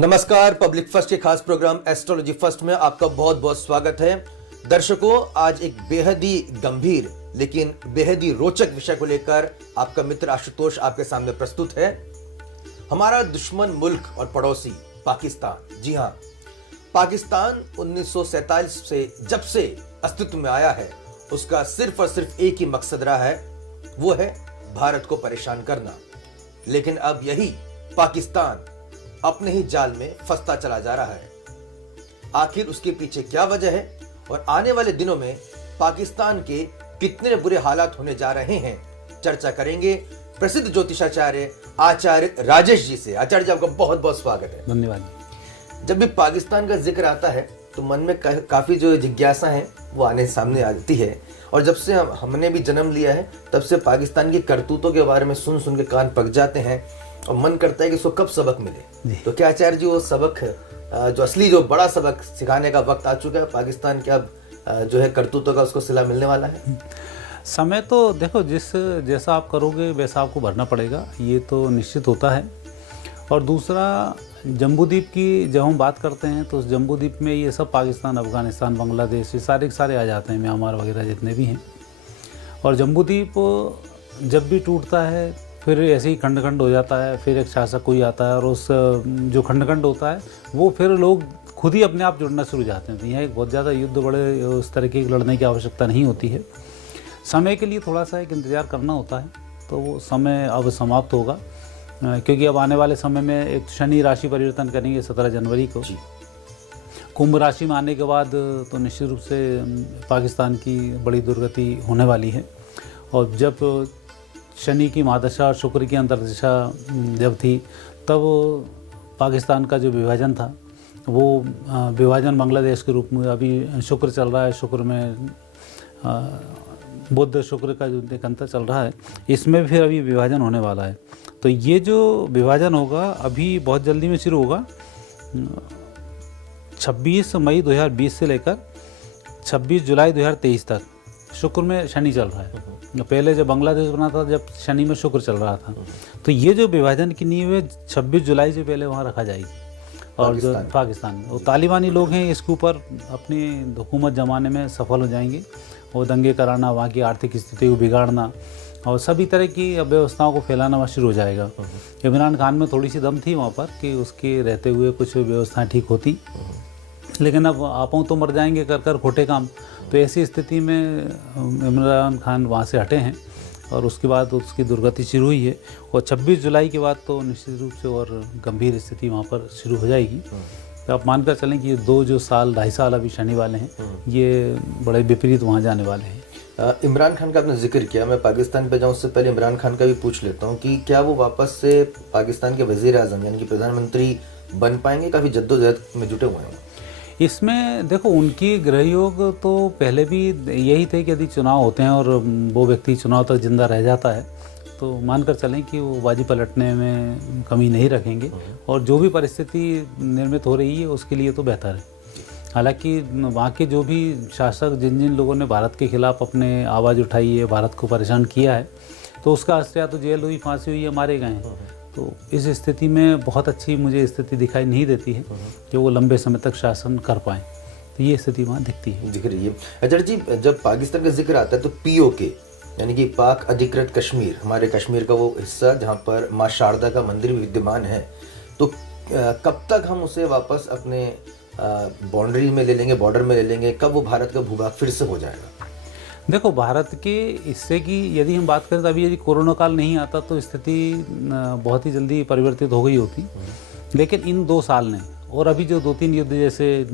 नमस्कार, public first के खास प्रोग्राम एस्ट्रोलॉजी फर्स्ट में आपका बहुत बहुत स्वागत है। दर्शकों, आज एक बेहद ही गंभीर लेकिन बेहद ही रोचक विषय को लेकर आपका मित्र आशुतोष आपके सामने प्रस्तुत है। हमारा दुश्मन मुल्क और पड़ोसी पाकिस्तान, जी हाँ, पाकिस्तान 1947 से जब से अस्तित्व में आया है, उसका सिर्फ और सिर्फ एक ही मकसद रहा है, वो है भारत को परेशान करना। लेकिन अब यही पाकिस्तान अपने ही जाल में फंसता चला जा रहा है। आखिर उसके पीछे क्या वजह है और आने वाले दिनों में पाकिस्तान के कितने बुरे हालात होने जा रहे हैं, चर्चा करेंगे प्रसिद्ध ज्योतिषाचार्य आचार्य राजेश जी से। आचार्य जी, आपका बहुत बहुत स्वागत है। धन्यवाद। जब भी पाकिस्तान का जिक्र आता है तो मन में काफी जो जिज्ञासा है वो आने सामने आ जाती है, और जब से हमने भी जन्म लिया है तब से पाकिस्तान की करतूतों के बारे में सुन सुन के कान पक जाते हैं और मन करता है कि इसको कब सबक मिले। तो क्या आचार्य जी, वो सबक जो असली जो बड़ा सबक सिखाने का वक्त आ चुका है? पाकिस्तान के अब जो है करतूतों का उसको सिला मिलने वाला है? समय तो देखो, जैसा आप करोगे वैसा आपको भरना पड़ेगा, ये तो निश्चित होता है। और दूसरा, जम्बूद्वीप की जब हम बात करते हैं तो उस जम्बूद्वीप में ये सब पाकिस्तान, अफगानिस्तान, बांग्लादेश, ये सारे के सारे आ जाते हैं, म्यांमार वगैरह जितने भी हैं। और जम्बूद्वीप जब भी टूटता है फिर ऐसे ही खंड खंड हो जाता है, फिर एक शासक कोई आता है और उस जो खंड खंड होता है वो फिर लोग खुद ही अपने आप जुड़ना शुरू जाते हैं। तो यहाँ एक बहुत ज़्यादा युद्ध बड़े उस तरीके की लड़ने की आवश्यकता नहीं होती है। समय के लिए थोड़ा सा एक इंतज़ार करना होता है, तो वो समय अब समाप्त होगा, क्योंकि अब आने वाले समय में एक शनि राशि परिवर्तन करेंगे 17 जनवरी को। कुंभ राशि में आने के बाद तो निश्चित रूप से पाकिस्तान की बड़ी दुर्गति होने वाली है। और जब शनि की महादशा और शुक्र की अंतर्दशा जब थी, तब पाकिस्तान का जो विभाजन था वो विभाजन बांग्लादेश के रूप में, अभी शुक्र चल रहा है, शुक्र में बुध शुक्र का जो एक अंतर चल रहा है, इसमें फिर अभी विभाजन होने वाला है। तो ये जो विभाजन होगा अभी बहुत जल्दी में शुरू होगा। 26 मई 2020 से लेकर 26 जुलाई 2023 तक शुक्र में शनि चल रहा है। पहले जब बांग्लादेश बना था, जब शनि में शुक्र चल रहा था, तो ये जो विभाजन की नींव है 26 जुलाई से पहले वहाँ रखा जाएगी। और जो पाकिस्तान में वो तालिबानी लोग हैं, इसके ऊपर अपनी हुकूमत जमाने में सफल हो जाएंगे और दंगे कराना, वहाँ की आर्थिक स्थिति को बिगाड़ना और सभी तरह की अव्यवस्थाओं को फैलाना वहाँ शुरू हो जाएगा। इमरान खान में थोड़ी सी दम थी वहाँ पर कि उसके रहते हुए कुछ व्यवस्थाएं ठीक होती, लेकिन अब आपों तो मर जाएंगे कर कर खोटे काम। तो ऐसी स्थिति में इमरान खान वहाँ से हटे हैं और उसके बाद उसकी दुर्गति शुरू हुई है। और 26 जुलाई के बाद तो निश्चित रूप से और गंभीर स्थिति वहाँ पर शुरू हो जाएगी। तो आप मानकर चलें कि ये 2.5 साल अभी शनि वाले हैं, ये बड़े विपरीत वहाँ जाने वाले हैं। इमरान खान का आपने जिक्र किया, मैं पाकिस्तान पे जाऊँ उससे पहले इमरान खान का भी पूछ लेता हूँ कि क्या वो वापस से पाकिस्तान के वजीर आजम यानी कि प्रधानमंत्री बन पाएंगे? काफ़ी जद्दोजहद में जुटे हुए हैं। इसमें देखो, उनकी गृहयोग तो पहले भी यही थे कि यदि चुनाव होते हैं और वो व्यक्ति चुनाव तक जिंदा रह जाता है तो मानकर चलें कि वो बाजी पलटने में कमी नहीं रखेंगे, और जो भी परिस्थिति निर्मित हो रही है उसके लिए तो बेहतर है। हालांकि वहाँ के जो भी शासक, जिन जिन लोगों ने भारत के खिलाफ अपने आवाज़ उठाई है, भारत को परेशान किया है, तो उसका असर या तो जेल हुई, फांसी हुई, या मारे गए हैं। तो इस स्थिति में बहुत अच्छी मुझे स्थिति दिखाई नहीं देती है कि वो लंबे समय तक शासन कर पाएँ। तो ये स्थिति वहाँ दिखती है, दिख रही है। आचार्य जी, जब पाकिस्तान का जिक्र आता है तो पीओके यानी कि पाक अधिकृत कश्मीर, हमारे कश्मीर का वो हिस्सा जहाँ पर माँ शारदा का मंदिर भी विद्यमान है, तो कब तक हम उसे वापस अपने बाउंड्री में ले लेंगे, बॉर्डर में ले लेंगे? कब वो भारत का भूभाग फिर से हो जाएगा? देखो, भारत के इससे की यदि हम बात करें तो अभी यदि कोरोना काल नहीं आता तो स्थिति बहुत ही जल्दी परिवर्तित हो गई होती। लेकिन इन 2 साल ने, और अभी जो 2-3 युद्ध, जैसे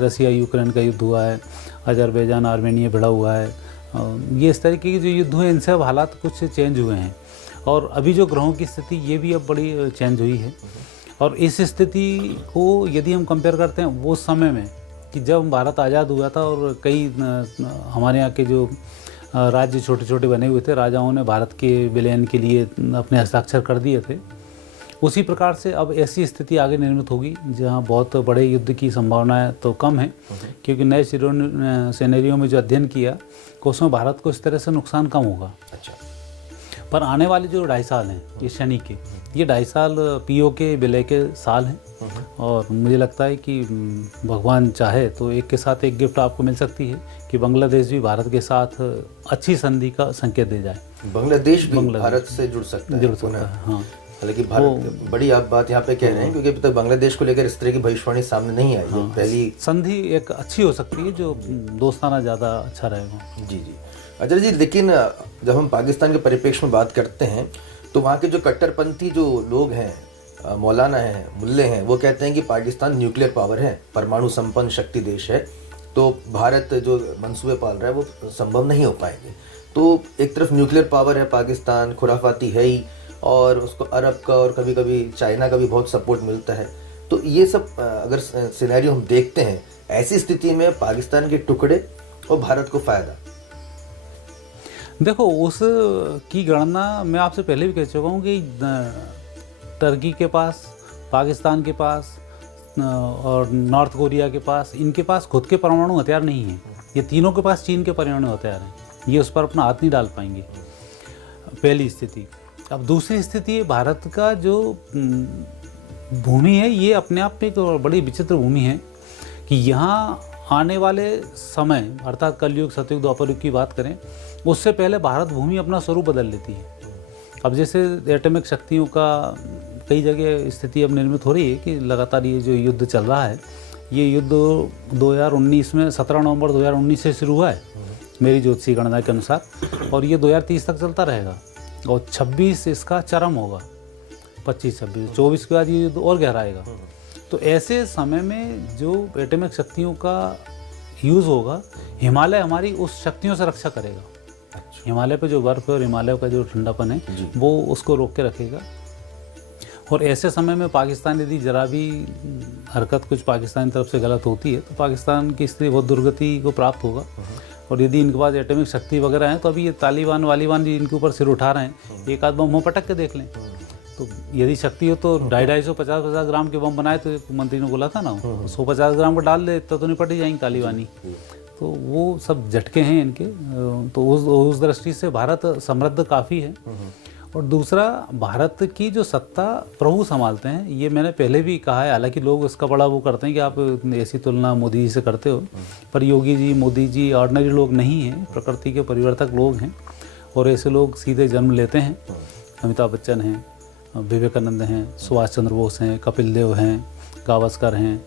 रसिया यूक्रेन का युद्ध हुआ है, अजरबैजान आर्मेनिया भिड़ा हुआ है, ये इस तरीके के जो युद्ध हुए, इनसे अब हालात कुछ चेंज हुए हैं। और अभी जो ग्रहों की स्थिति, ये भी अब बड़ी चेंज हुई है। और इस स्थिति को यदि हम कंपेयर करते हैं वो समय में कि जब भारत आज़ाद हुआ था और कई हमारे यहाँ के जो राज्य छोटे छोटे बने हुए थे, राजाओं ने भारत के विलयन के लिए अपने हस्ताक्षर कर दिए थे, उसी प्रकार से अब ऐसी स्थिति आगे निर्मित होगी जहाँ बहुत बड़े युद्ध की संभावनाएं तो कम है, क्योंकि नए सिनेरियो में जो अध्ययन किया उसमें भारत को इस तरह से नुकसान कम होगा। अच्छा। पर आने वाले जो 2.5 साल हैं ये शनि के, ये 2.5 साल पीओ के विलय के साल हैं। और मुझे लगता है कि भगवान चाहे तो एक के साथ एक गिफ्ट आपको मिल सकती है कि बांग्लादेश भी भारत के साथ अच्छी संधि का संकेत दे जाए। बांग्लादेश भी भारत से जुड़ सकता है। हाँ, हालांकि भारत बड़ी आप बात यहाँ पे कह रहे हैं, क्योंकि अभी तक बांग्लादेश को लेकर इस तरह की भविष्यवाणी सामने नहीं आई है। पहली संधि एक अच्छी हो सकती है, जो दोस्ताना ज़्यादा अच्छा रहेगा। जी जी। अच्छा जी, लेकिन जब हम पाकिस्तान के परिप्रेक्ष्य में बात करते हैं तो वहाँ के जो कट्टरपंथी जो लोग हैं, मौलाना हैं, मुल्ले हैं, वो कहते हैं कि पाकिस्तान न्यूक्लियर पावर है, परमाणु संपन्न शक्ति देश है, तो भारत जो मंसूबे पाल रहा है वो संभव नहीं हो पाएंगे। तो एक तरफ न्यूक्लियर पावर है पाकिस्तान, खुराफाती है ही, और उसको अरब का और कभी कभी चाइना का भी बहुत सपोर्ट मिलता है। तो ये सब अगर सिनेरियो हम देखते हैं, ऐसी स्थिति में पाकिस्तान के टुकड़े और भारत को फायदा। देखो, उस की गणना मैं आपसे पहले भी कह चुका हूँ कि टर्की के पास, पाकिस्तान के पास और नॉर्थ कोरिया के पास, इनके पास खुद के परमाणु हथियार नहीं हैं। ये तीनों के पास चीन के परमाणु हथियार हैं, ये उस पर अपना हाथ नहीं डाल पाएंगे, पहली स्थिति। अब दूसरी स्थिति, भारत का जो भूमि है ये अपने आप में एक बड़ी विचित्र भूमि है कि यहाँ आने वाले समय, अर्थात कलयुग, सतयुग, द्वापर युग की बात करें, उससे पहले भारत भूमि अपना स्वरूप बदल लेती है। अब जैसे एटॉमिक शक्तियों का कई जगह स्थिति अब निर्मित हो रही है कि लगातार ये जो युद्ध चल रहा है, ये युद्ध 2019 में 17 नवंबर 2019 से शुरू हुआ है मेरी ज्योतिषी गणना के अनुसार, और ये 2030 तक चलता रहेगा, और 26 इसका चरम होगा, 25-26, 24 के बाद ये युद्ध और गहराएगा। तो ऐसे समय में जो एटॉमिक शक्तियों का यूज़ होगा, हिमालय हमारी उस शक्तियों से रक्षा करेगा। हिमालय पे जो बर्फ़ है और हिमालय का जो ठंडापन है वो उसको रोक के रखेगा। और ऐसे समय में पाकिस्तान यदि जरा भी हरकत कुछ पाकिस्तान की तरफ से गलत होती है तो पाकिस्तान की स्थिति बहुत दुर्गति को प्राप्त होगा। और यदि इनके पास एटॉमिक शक्ति वगैरह हैं तो अभी ये तालिबान वालिबान जी इनके ऊपर सिर उठा रहे हैं, एक आध बम हो पटक के देख लें। तो यदि शक्ति हो तो 250-50 ग्राम के बम बनाए, तो मंत्री ने बोला था ना, 150 ग्राम को डाल दे तो निपट ही जाएंगे तालिबानी। तो वो सब झटके हैं इनके। तो उस दृष्टि से भारत समृद्ध काफ़ी है। और दूसरा, भारत की जो सत्ता प्रभु संभालते हैं, ये मैंने पहले भी कहा है, हालांकि लोग इसका बड़ा वो करते हैं कि आप ऐसी तुलना मोदी जी से करते हो, पर योगी जी, मोदी जी ऑर्डिनरी लोग नहीं हैं, प्रकृति के परिवर्तक लोग हैं, और ऐसे लोग सीधे जन्म लेते हैं। अमिताभ बच्चन हैं, विवेकानंद हैं, सुभाष चंद्र बोस हैं, कपिल देव हैं, गावस्कर हैं,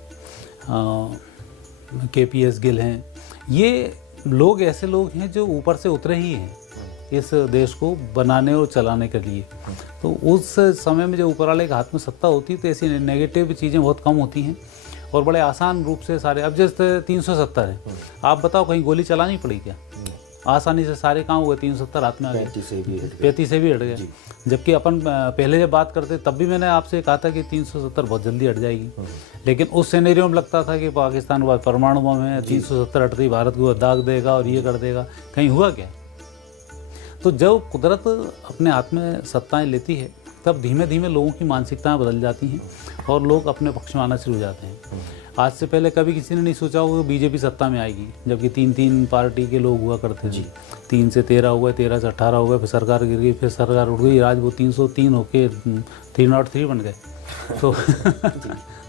KPS गिल हैं। ये लोग ऐसे लोग हैं जो ऊपर से उतरे ही हैं इस देश को बनाने और चलाने के लिए। तो उस समय में जो ऊपर वाले के हाथ में सत्ता होती है तो ऐसी नेगेटिव चीज़ें बहुत कम होती हैं और बड़े आसान रूप से सारे। अब जैसे 370 है, आप बताओ कहीं गोली चलानी पड़ी क्या? आसानी से सारे काम हुए, 370 हाथ में आ गए, 35 से भी हट गए। जबकि अपन पहले जब बात करते तब भी मैंने आपसे कहा था कि 370 बहुत जल्दी हट जाएगी, लेकिन उस सिनेरियो में लगता था कि पाकिस्तान को परमाणु बम है, 370 हटती भारत को दाग देगा और ये कर देगा। कहीं हुआ क्या? तो जब कुदरत अपने हाथ में सत्ताएं लेती है तब धीमे धीमे लोगों की मानसिकताएं बदल जाती हैं और लोग अपने पक्ष में आना शुरू हो जाते हैं। आज से पहले कभी किसी ने नहीं सोचा होगा बीजेपी सत्ता में आएगी, जबकि 3-3 पार्टी के लोग हुआ करते थे। 3 से 13 हुए, 13 से 18 हो गए, फिर सरकार गिर गई, फिर सरकार उठ गई, आज वो 303 होके 303 बन गए।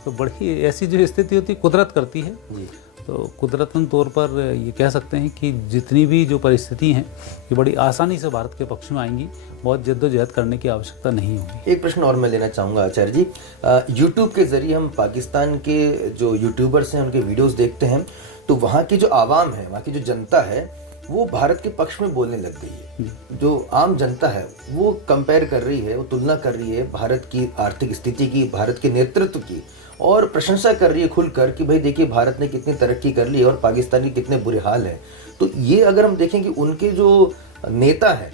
तो बड़ी ऐसी जो स्थिति होती है कुदरत करती है। तो कुदरतन तौर पर ये कह सकते हैं कि जितनी भी जो परिस्थिति हैं ये बड़ी आसानी से भारत के पक्ष में आएंगी, बहुत जद्दोजहद करने की आवश्यकता नहीं होगी। एक प्रश्न और मैं लेना चाहूँगा आचार्य जी, यूट्यूब के जरिए हम पाकिस्तान के जो यूट्यूबर्स हैं उनके वीडियोस देखते हैं तो वहाँ की जो आवाम है, वहाँ की जो जनता है वो भारत के पक्ष में बोलने लग गई है। जो आम जनता है वो कंपेयर कर रही है, वो तुलना कर रही है भारत की आर्थिक स्थिति की, भारत के नेतृत्व की, और प्रशंसा कर रही है खुलकर कि भाई देखिए भारत ने कितनी तरक्की कर ली है और पाकिस्तान के कितने बुरे हाल हैं। तो ये अगर हम देखें कि उनके जो नेता हैं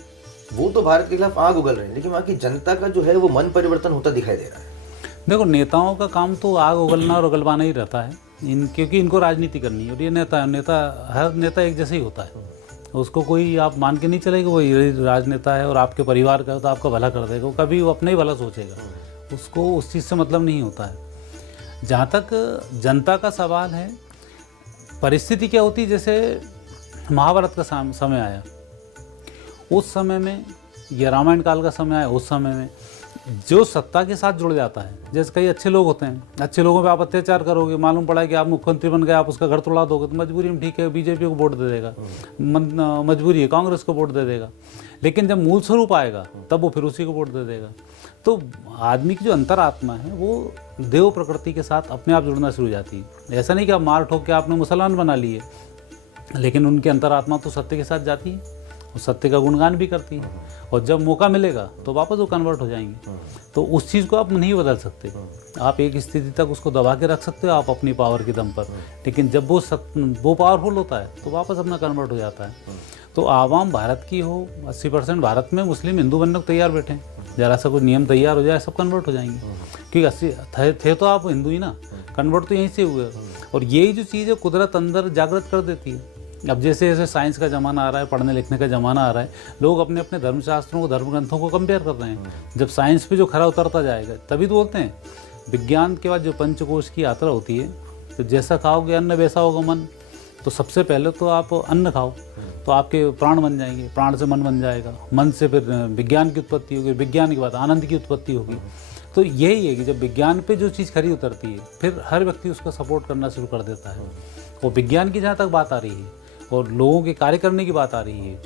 वो तो भारत के खिलाफ आग उगल रहे हैं, लेकिन वहाँ की जनता का जो है वो मन परिवर्तन होता दिखाई दे रहा है। देखो, नेताओं का काम तो आग उगलना और उगलवाना ही रहता है, क्योंकि इनको राजनीति करनी है। और ये नेता हर नेता एक जैसा ही होता है, उसको कोई आप मान के नहीं चलेगा वो राजनेता है और आपके परिवार का तो आपका भला कर देगा, वो कभी वो अपना ही भला सोचेगा, उसको उस चीज़ से मतलब नहीं होता है। जहाँ तक जनता का सवाल है, परिस्थिति क्या होती, जैसे महाभारत का समय आया, उस समय में ये रामायण काल का समय है, उस समय में जो सत्ता के साथ जुड़ जाता है, जैसे कई अच्छे लोग होते हैं, अच्छे लोगों पे आप अत्याचार करोगे, मालूम पड़ा है कि आप मुख्यमंत्री बन गए, आप उसका घर तोड़ा दोगे, तो मजबूरी में ठीक है बीजेपी को वोट दे देगा, मजबूरी है कांग्रेस को वोट दे देगा। लेकिन जब मूल स्वरूप आएगा तब वो फिर उसी को वोट दे देगा। तो आदमी की जो अंतरात्मा है वो देव प्रकृति के साथ अपने आप जुड़ना शुरू हो जाती है। ऐसा नहीं कि आप मार ठोक के आपने मुसलमान बना लिए, लेकिन उनकी अंतरात्मा तो सत्य के साथ जाती है, वो सत्य का गुणगान भी करती है, और जब मौका मिलेगा तो वापस वो कन्वर्ट हो जाएंगे। तो उस चीज़ को आप नहीं बदल सकते, आप एक स्थिति तक उसको दबा के रख सकते हो आप अपनी पावर के दम पर, लेकिन जब वो पावरफुल होता है तो वापस अपना कन्वर्ट हो जाता है। तो आवाम भारत की हो 80% भारत में मुस्लिम हिंदू बनने को तैयार बैठे हैं, जरा सा कोई नियम तैयार हो जाए सब कन्वर्ट हो जाएंगे, क्योंकि 80 थे तो आप हिंदू ही ना, कन्वर्ट तो यहीं से हुए। और यही जो चीज़ है कुदरत अंदर जागृत कर देती है। अब जैसे जैसे साइंस का ज़माना आ रहा है, पढ़ने लिखने का ज़माना आ रहा है, लोग अपने अपने धर्मशास्त्रों को, धर्म ग्रंथों को कंपेयर कर रहे हैं। जब साइंस पे जो खरा उतरता जाएगा तभी तो बोलते हैं विज्ञान के बाद जो पंचकोश की यात्रा होती है, तो जैसा खाओगे अन्न वैसा होगा मन। तो सबसे पहले तो आप अन्न खाओ तो आपके प्राण बन जाएंगे, प्राण से मन बन जाएगा, मन से फिर विज्ञान की उत्पत्ति होगी, विज्ञान के बाद आनंद की उत्पत्ति होगी। तो यही है कि जब विज्ञान पे जो चीज़ खरी उतरती है फिर हर व्यक्ति उसका सपोर्ट करना शुरू कर देता है। और विज्ञान की जहाँ तक बात आ रही है और लोगों के कार्य करने की बात आ रही है,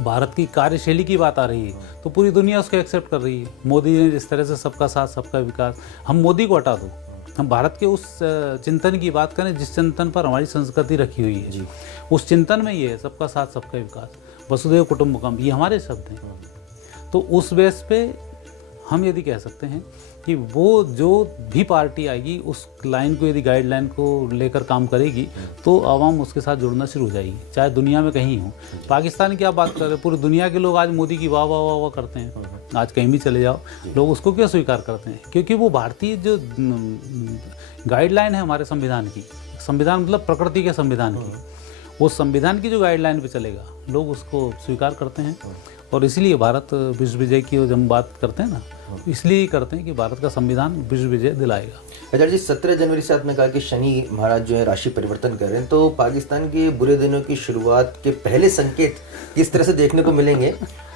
भारत की कार्यशैली की बात आ रही है, तो पूरी दुनिया उसको एक्सेप्ट कर रही है। मोदी ने जिस तरह से सबका साथ सबका विकास, हम मोदी को हटा दो, हम भारत के उस चिंतन की बात करें जिस चिंतन पर हमारी संस्कृति रखी हुई है जी, उस चिंतन में ये है सबका साथ सबका विकास, वसुधैव कुटुंबकम, ये हमारे शब्द हैं। तो उस बेस पे हम यदि कह सकते हैं कि वो जो भी पार्टी आएगी उस लाइन को यदि गाइडलाइन को लेकर काम करेगी तो आवाम उसके साथ जुड़ना शुरू हो जाएगी, चाहे दुनिया में कहीं हो। पाकिस्तान की आप बात करें, पूरी दुनिया के लोग आज मोदी की वाह वाह वाह वाह करते हैं, आज कहीं भी चले जाओ लोग उसको क्यों स्वीकार करते हैं? क्योंकि वो भारतीय जो गाइडलाइन है हमारे संविधान की, संविधान मतलब प्रकृति के संविधान की, वो संविधान की जो गाइडलाइन पे चलेगा लोग उसको स्वीकार करते हैं। और इसलिए भारत विश्व विजय की जब हम बात करते हैं ना, इसलिए करते हैं कि भारत का संविधान विश्व विजय दिलाएगा। आचार्य जी, 17 जनवरी से आपने कहा कि शनि महाराज जो है राशि परिवर्तन कर रहे हैं, तो पाकिस्तान के बुरे दिनों की शुरुआत के पहले संकेत किस तरह से देखने को मिलेंगे?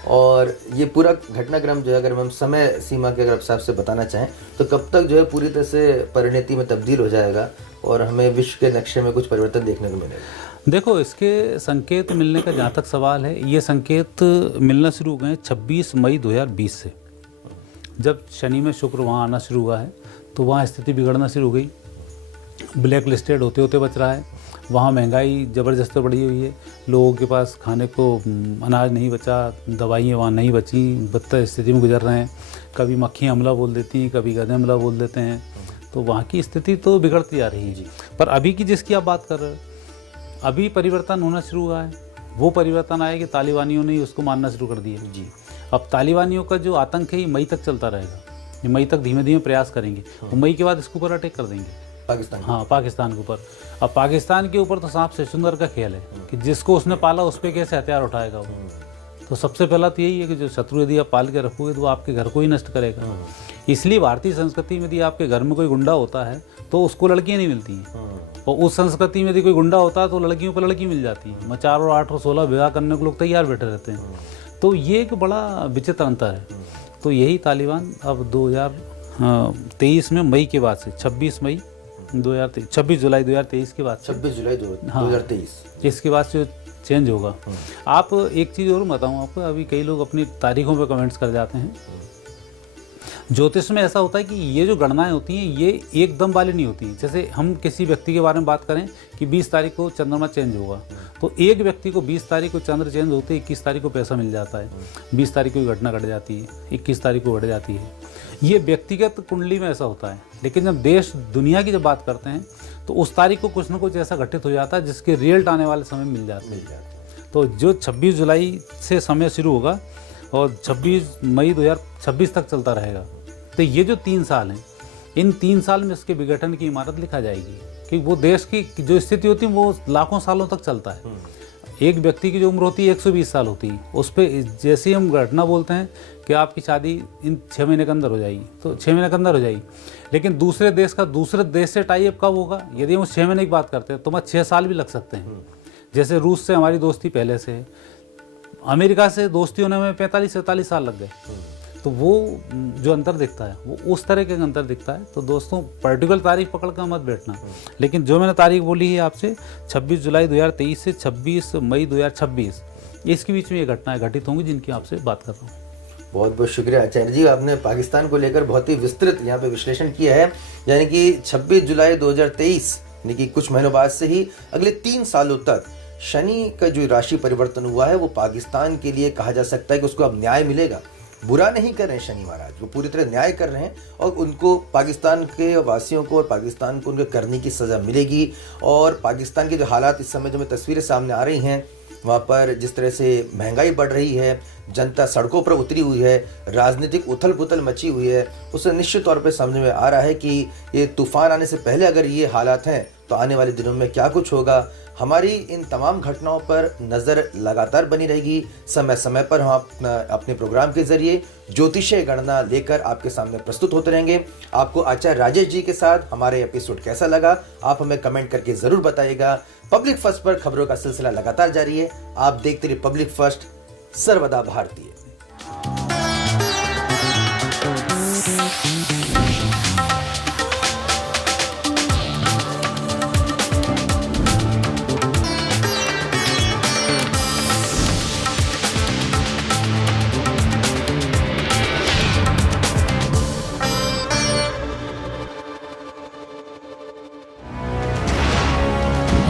और ये पूरा घटनाक्रम जो है अगर हम समय सीमा के अगर आप साहब से बताना चाहें तो कब तक जो है पूरी तरह से परिणति में तब्दील हो जाएगा और हमें विश्व के नक्शे में कुछ परिवर्तन देखने को मिलेगा? देखो, इसके संकेत मिलने का जहाँ तक सवाल है, ये संकेत मिलना शुरू हो गए 26 मई 2020 से। जब शनि में शुक्र वहाँ आना शुरू हुआ है तो वहाँ स्थिति बिगड़ना शुरू हो गई, ब्लैक लिस्टेड होते होते बच रहा है, वहाँ महंगाई ज़बरदस्त बढ़ी हुई है, लोगों के पास खाने को अनाज नहीं बचा, दवाइयाँ वहाँ नहीं बची, बदतर स्थिति में गुजर रहे हैं, कभी मक्खियाँ हमला बोल देती हैं, कभी गधे हमला बोल देते हैं, तो वहाँ की स्थिति तो बिगड़ती जा रही है जी। पर अभी की जिसकी आप बात कर रहे हो, अभी परिवर्तन होना शुरू हुआ है, वो परिवर्तन आया कि तालिबानियों ने उसको मानना शुरू कर दिया जी। अब तालिबानियों का जो आतंक है ये मई तक चलता रहेगा, ये मई तक धीमे धीमे प्रयास करेंगे, और मई के बाद इसके ऊपर अटैक कर देंगे पाकिस्तान। हाँ, पाकिस्तान के ऊपर। अब पाकिस्तान के ऊपर तो सांप से सुंदर का खेल है कि जिसको उसने पाला उस पर कैसे हथियार उठाएगा वो। तो सबसे पहला तो यही है कि जो शत्रु यदि आप पाल के रखोगे तो वो आपके घर को ही नष्ट करेगा। इसलिए भारतीय संस्कृति में यदि आपके घर में कोई गुंडा होता है तो उसको लड़कियाँ नहीं मिलती हैं, और उस संस्कृति में यदि कोई गुंडा होता है तो लड़कियों पर लड़की मिल जाती है। 4 और 8 और 16 विवाह करने को लोग तैयार बैठे रहते हैं। तो ये एक बड़ा विचित्र अंतर है। तो यही तालिबान अब 2023 में मई के बाद से 26 जुलाई 2023 के बाद, 26 जुलाई 2023 इसके बाद से चेंज होगा। आप एक चीज़ और बताऊँ आपको, अभी कई लोग अपनी तारीखों पे कमेंट्स कर जाते हैं। ज्योतिष में ऐसा होता है कि ये जो गणनाएं होती हैं ये एकदम वाली नहीं होती। जैसे हम किसी व्यक्ति के बारे में बात करें कि 20 तारीख को चंद्रमा चेंज होगा, तो एक व्यक्ति को 20 तारीख को चंद्र चेंज होते 21 तारीख को पैसा मिल जाता है, 20 तारीख को घटना घट जाती है, 21 तारीख को घट जाती है। ये व्यक्तिगत कुंडली में ऐसा होता है, लेकिन जब देश दुनिया की जब बात करते हैं तो उस तारीख को कुछ ना कुछ ऐसा घटित हो जाता है जिसके रिजल्ट आने वाले समय मिल जाते हैं। तो जो 26 जुलाई से समय शुरू होगा और 26 मई 2026 तक चलता रहेगा, तो ये जो 3 साल हैं, इन 3 साल में इसके विघटन की इमारत लिखा जाएगी कि वो देश की जो स्थिति होती है वो लाखों सालों तक चलता है। एक व्यक्ति की जो उम्र होती है 120 साल होती है, उस पर जैसे ही हम घटना बोलते हैं कि आपकी शादी इन 6 महीने के अंदर हो जाएगी, तो 6 महीने के अंदर हो जाएगी। लेकिन दूसरे देश से टाई अप कब होगा? यदि हम 6 महीने की बात करते हैं तो 6 साल भी लग सकते हैं। जैसे रूस से हमारी दोस्ती पहले से है, अमेरिका से दोस्ती होने में 45-47 साल लग गए। तो वो जो अंतर दिखता है वो उस तरह के अंतर दिखता है। तो दोस्तों पर्टिकुलर तारीख पकड़ कर मत बैठना, लेकिन जो मैंने तारीख बोली है आपसे 26 जुलाई 2023 से 26 मई 2026, इसके बीच में ये घटनाएं घटित होंगी जिनकी आपसे बात कर रहा हूँ। बहुत बहुत शुक्रिया आचार्य जी, आपने पाकिस्तान को लेकर बहुत ही विस्तृत यहाँ पे विश्लेषण किया है। यानी कि 26 जुलाई 2023 यानी कि कुछ महीनों बाद से ही अगले 3 सालों तक शनि का जो राशि परिवर्तन हुआ है वो पाकिस्तान के लिए कहा जा सकता है कि उसको अब न्याय मिलेगा। बुरा नहीं कर रहे हैं शनि महाराज, वो पूरी तरह न्याय कर रहे हैं और उनको पाकिस्तान के वासियों को और पाकिस्तान को उनके करने की सज़ा मिलेगी। और पाकिस्तान के जो हालात इस समय जो में तस्वीरें सामने आ रही हैं, वहाँ पर जिस तरह से महंगाई बढ़ रही है, जनता सड़कों पर उतरी हुई है, राजनीतिक उथल पुथल मची हुई है, उससे निश्चित तौर पे समझ में आ रहा है कि ये तूफान आने से पहले अगर ये हालात हैं तो आने वाले दिनों में क्या कुछ होगा। हमारी इन तमाम घटनाओं पर नज़र लगातार बनी रहेगी। समय समय पर हम अपने प्रोग्राम के जरिए ज्योतिषीय गणना लेकर आपके सामने प्रस्तुत होते रहेंगे। आपको आचार्य राजेश जी के साथ हमारे एपिसोड कैसा लगा, आप हमें कमेंट करके ज़रूर बताइएगा। पब्लिक फर्स्ट पर खबरों का सिलसिला लगातार जारी है। आप देखते रहिए पब्लिक फर्स्ट, सर्वदा भारतीय।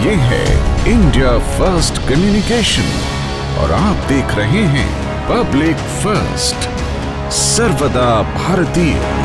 ये है इंडिया फर्स्ट कम्युनिकेशन और आप देख रहे हैं पब्लिक फर्स्ट, सर्वदा भारतीय।